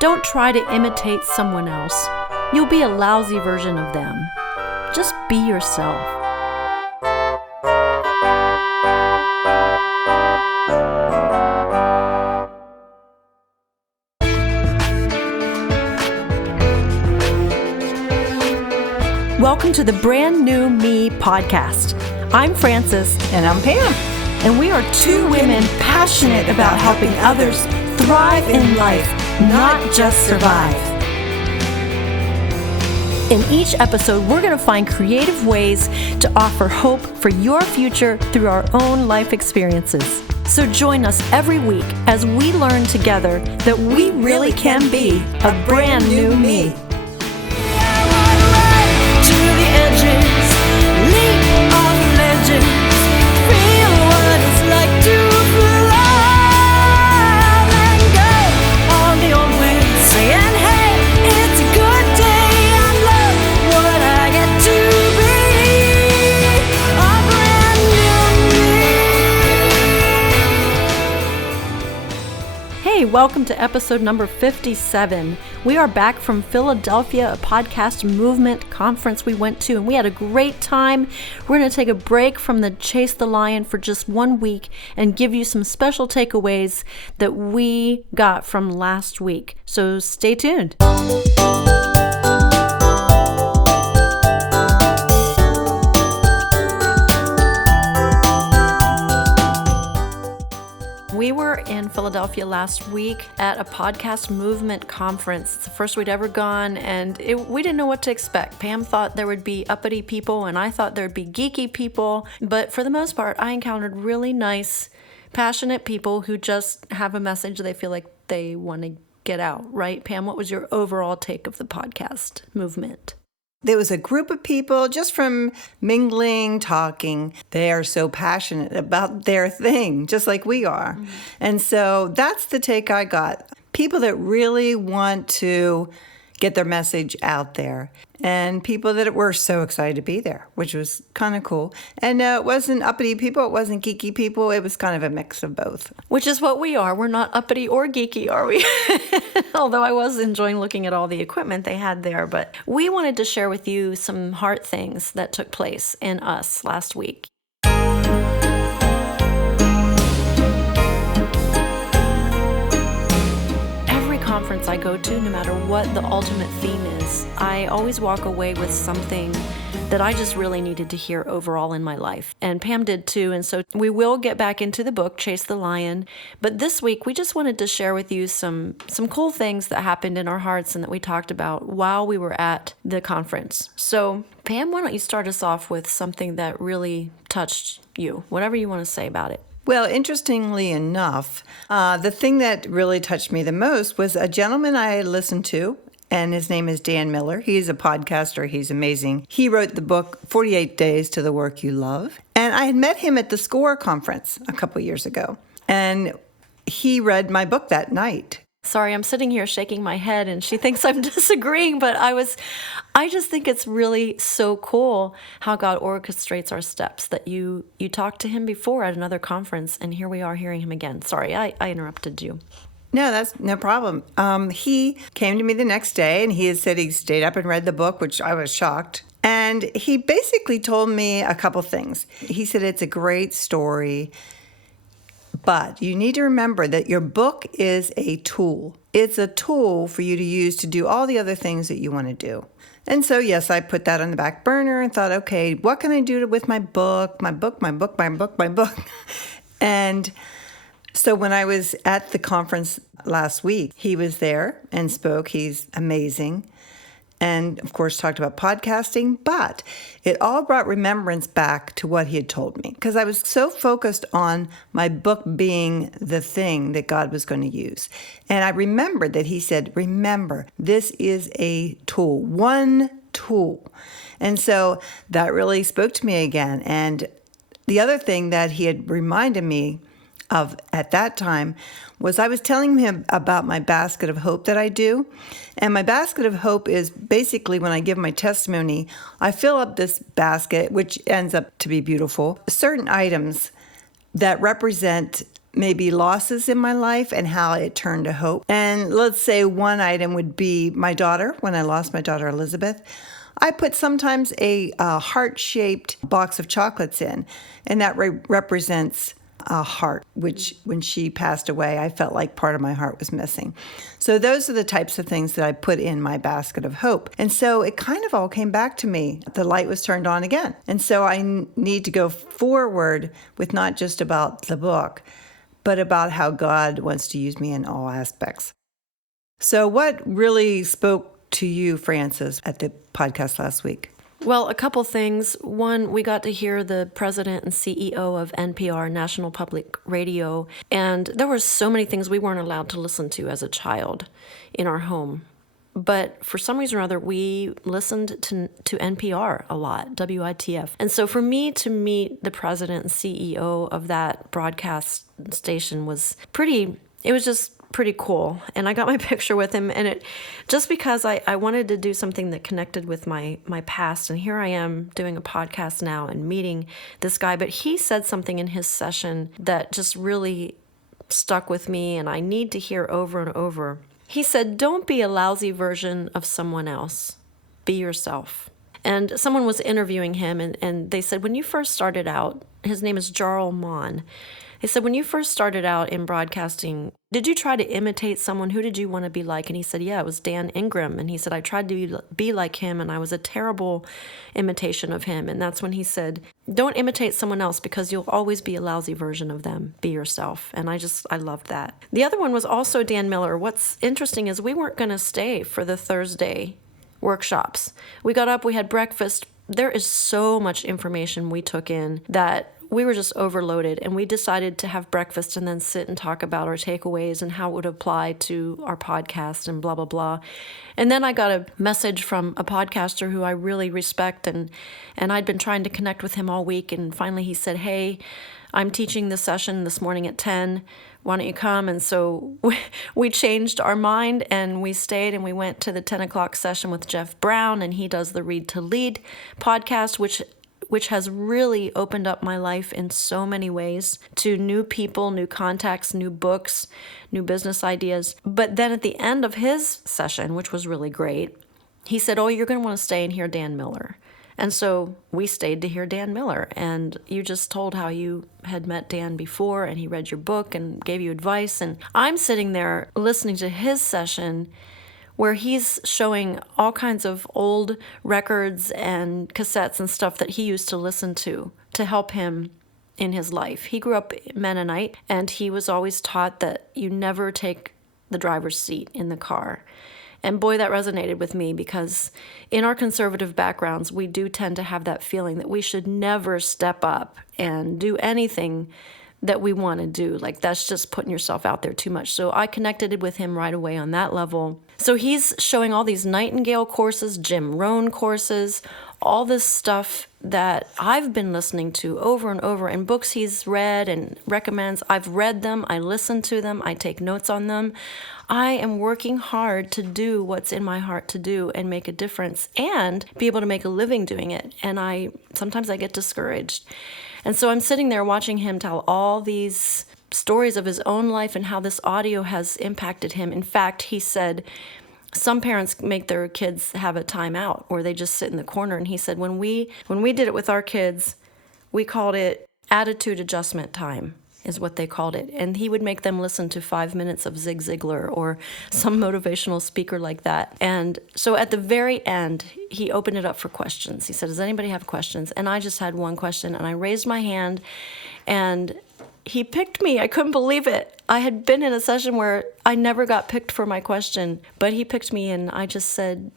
Don't try to imitate someone else. You'll be a lousy version of them. Just be yourself. Welcome to the Brand New Me podcast. I'm Frances. And I'm Pam. And we are two women passionate about helping others thrive in life, not just survive. In each episode, we're going to find creative ways to offer hope for your future through our own life experiences. So join us every week as we learn together that we really can be a brand new me. Welcome to episode number 57. We are back from Philadelphia, a podcast movement conference we went to, and we had a great time. We're going to take a break from the Chase the Lion for just 1 week and give you some special takeaways that we got from last week. So stay tuned. We were in Philadelphia last week at a podcast movement conference. It's the first we'd ever gone, and we didn't know what to expect. Pam thought there would be uppity people, and I thought there'd be geeky people. But for the most part, I encountered really nice, passionate people who just have a message they feel like they want to get out, right? Pam, what was your overall take of the podcast movement? There was a group of people just from mingling, talking. They are so passionate about their thing, just like we are. Mm-hmm. And so that's the take I got. People that really want to get their message out there. And people that were so excited to be there, which was kind of cool. And it wasn't uppity people, it wasn't geeky people. It was kind of a mix of both. Which is what we are. We're not uppity or geeky, are we? Although I was enjoying looking at all the equipment they had there. But we wanted to share with you some heart things that took place in us last week. Conference I go to, no matter what the ultimate theme is, I always walk away with something that I just really needed to hear overall in my life. And Pam did too, and so we will get back into the book, Chase the Lion. But this week, we just wanted to share with you some cool things that happened in our hearts and that we talked about while we were at the conference. So, Pam, why don't you start us off with something that really touched you, whatever you want to say about it. Well, interestingly enough, the thing that really touched me the most was a gentleman I listened to, and his name is Dan Miller. He's a podcaster. He's amazing. He wrote the book, 48 Days to the Work You Love. And I had met him at the SCORE conference a couple years ago, and he read my book that night. Sorry, I'm sitting here shaking my head and she thinks I'm disagreeing, but I just think it's really so cool how God orchestrates our steps, that you talked to him before at another conference and here we are hearing him again. Sorry, I interrupted you. No, that's no problem. He came to me the next day and he had said he stayed up and read the book, which I was shocked. And he basically told me a couple things. He said, it's a great story, but you need to remember that your book is a tool. It's a tool for you to use to do all the other things that you want to do. And so, yes, I put that on the back burner and thought, okay, what can I do with my book? And so when I was at the conference last week, he was there and spoke. He's amazing. And, of course, talked about podcasting, but it all brought remembrance back to what he had told me, because I was so focused on my book being the thing that God was going to use. And I remembered that he said, remember, this is a tool, one tool. And so that really spoke to me again. And the other thing that he had reminded me of at that time was I was telling him about my basket of hope that I do. And my basket of hope is basically when I give my testimony, I fill up this basket, which ends up to be beautiful, certain items that represent maybe losses in my life and how it turned to hope. And let's say one item would be my daughter. When I lost my daughter, Elizabeth, I put sometimes a heart-shaped box of chocolates in, and that represents a heart, which when she passed away, I felt like part of my heart was missing. So those are the types of things that I put in my basket of hope. And so it kind of all came back to me. The light was turned on again. And so I need to go forward with not just about the book, but about how God wants to use me in all aspects. So what really spoke to you, Frances, at the podcast last week? Well, a couple things. One, we got to hear the president and CEO of NPR, National Public Radio, and there were so many things we weren't allowed to listen to as a child in our home. But for some reason or other, we listened to NPR a lot, WITF. And so for me to meet the president and CEO of that broadcast station was just pretty cool. And I got my picture with him, and it just because I wanted to do something that connected with my past. And here I am doing a podcast now and meeting this guy. But he said something in his session that just really stuck with me, and I need to hear over and over. He said, don't be a lousy version of someone else. Be yourself. And someone was interviewing him, and they said, when you first started out, his name is Jarl Mohn. They said, when you first started out in broadcasting, did you try to imitate someone? Who did you want to be like? And he said, yeah, it was Dan Ingram. And he said, I tried to be like him, and I was a terrible imitation of him. And that's when he said, don't imitate someone else because you'll always be a lousy version of them. Be yourself. And I loved that. The other one was also Dan Miller. What's interesting is we weren't going to stay for the Thursday workshops. We got up, we had breakfast. There is so much information we took in that we were just overloaded, and we decided to have breakfast and then sit and talk about our takeaways and how it would apply to our podcast and blah, blah, blah. And then I got a message from a podcaster who I really respect, and I'd been trying to connect with him all week, and finally he said, hey, I'm teaching this session this morning at 10. Why don't you come? And so we changed our mind, and we stayed, and we went to the 10 o'clock session with Jeff Brown, and he does the Read to Lead podcast, which has really opened up my life in so many ways to new people, new contacts, new books, new business ideas. But then at the end of his session, which was really great, he said, oh, you're going to want to stay and hear Dan Miller. And so we stayed to hear Dan Miller. And you just told how you had met Dan before, and he read your book and gave you advice. And I'm sitting there listening to his session where he's showing all kinds of old records and cassettes and stuff that he used to listen to help him in his life. He grew up Mennonite, and he was always taught that you never take the driver's seat in the car. And boy, that resonated with me, because in our conservative backgrounds, we do tend to have that feeling that we should never step up and do anything that we want to do. Like, that's just putting yourself out there too much. So I connected with him right away on that level. So he's showing all these Nightingale courses, Jim Rohn courses, all this stuff that I've been listening to over and over, and books he's read and recommends. I've read them, I listen to them, I take notes on them. I am working hard to do what's in my heart to do and make a difference and be able to make a living doing it. And sometimes I get discouraged. And so I'm sitting there watching him tell all these stories of his own life and how this audio has impacted him. In fact, he said some parents make their kids have a timeout, or they just sit in the corner. And he said when we did it with our kids, we called it attitude adjustment time, is what they called it. And he would make them listen to 5 minutes of Zig Ziglar or some motivational speaker like that. And so at the very end, he opened it up for questions. He said, does anybody have questions? And I just had one question, and I raised my hand, and he picked me. I couldn't believe it. I had been in a session where I never got picked for my question, but he picked me, and I just said,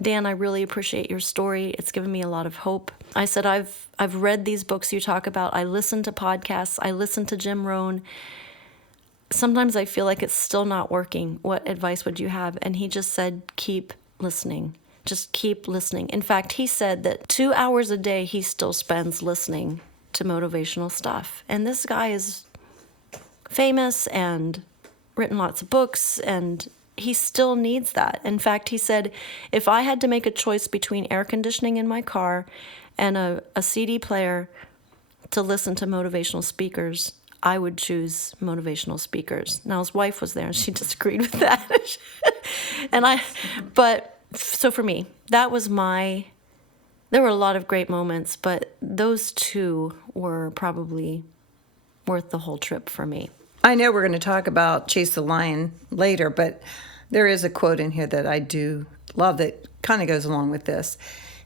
Dan, I really appreciate your story. It's given me a lot of hope. I said, I've read these books you talk about. I listen to podcasts. I listen to Jim Rohn. Sometimes I feel like it's still not working. What advice would you have? And he just said, keep listening. Just keep listening. In fact, he said that 2 hours a day he still spends listening to motivational stuff. And this guy is famous and written lots of books, and he still needs that. In fact, he said, if I had to make a choice between air conditioning in my car and a CD player to listen to motivational speakers, I would choose motivational speakers. Now, his wife was there and she disagreed with that. So for me, that was there were a lot of great moments, but those two were probably worth the whole trip for me. I know we're going to talk about Chase the Lion later, but there is a quote in here that I do love that kind of goes along with this.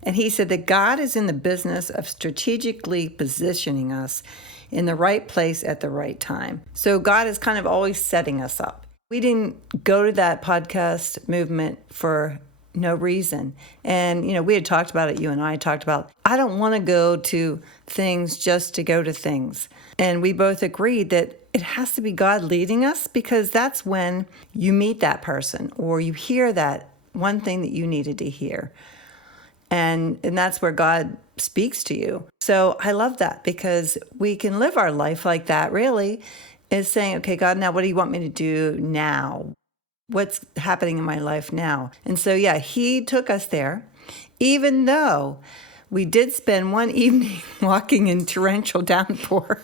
And he said that God is in the business of strategically positioning us in the right place at the right time. So God is kind of always setting us up. We didn't go to that podcast movement for no reason. And, we had talked about it, you and I talked about, I don't want to go to things just to go to things. And we both agreed that it has to be God leading us, because that's when you meet that person or you hear that one thing that you needed to hear. And that's where God speaks to you. So I love that, because we can live our life like that, really, is saying, okay, God, now what do you want me to do now? What's happening in my life now? And so, yeah, he took us there, even though we did spend one evening walking in torrential downpour.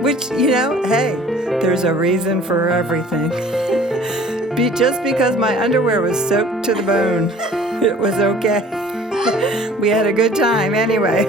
Which, hey, there's a reason for everything. Just because my underwear was soaked to the bone, it was okay. We had a good time anyway.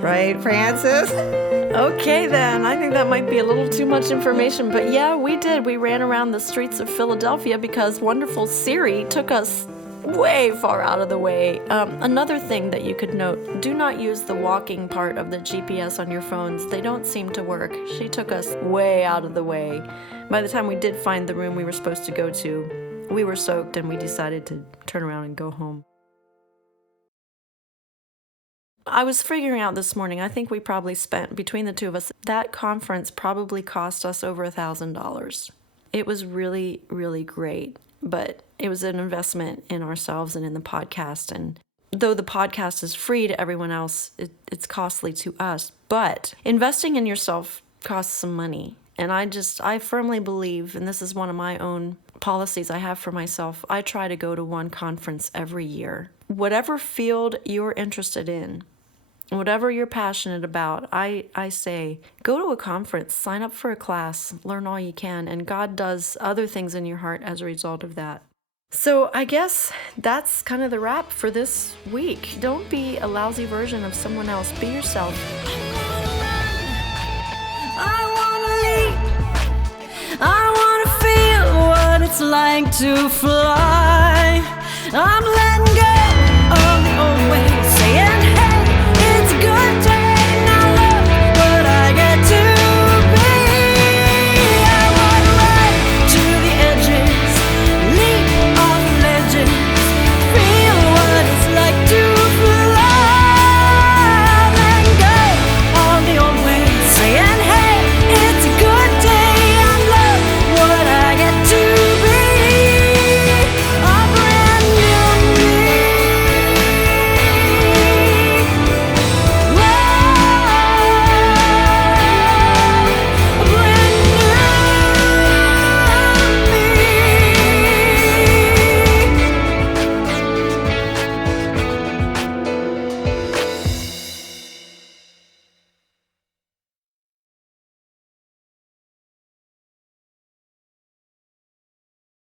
Right, Frances? Okay, then. I think that might be a little too much information, but yeah, we did. We ran around the streets of Philadelphia because wonderful Siri took us way far out of the way. Another thing that you could note, do not use the walking part of the GPS on your phones. They don't seem to work. She took us way out of the way. By the time we did find the room we were supposed to go to, we were soaked and we decided to turn around and go home. I was figuring out this morning, I think we probably spent, between the two of us, that conference probably cost us over $1,000. It was really, really great, but it was an investment in ourselves and in the podcast. And though the podcast is free to everyone else, it's costly to us. But investing in yourself costs some money. And I firmly believe, and this is one of my own policies I have for myself, I try to go to one conference every year. Whatever field you're interested in, whatever you're passionate about, I say, go to a conference, sign up for a class, learn all you can, and God does other things in your heart as a result of that. So I guess that's kind of the wrap for this week. Don't be a lousy version of someone else. Be yourself. I wanna feel what it's like to fly. I'm letting go.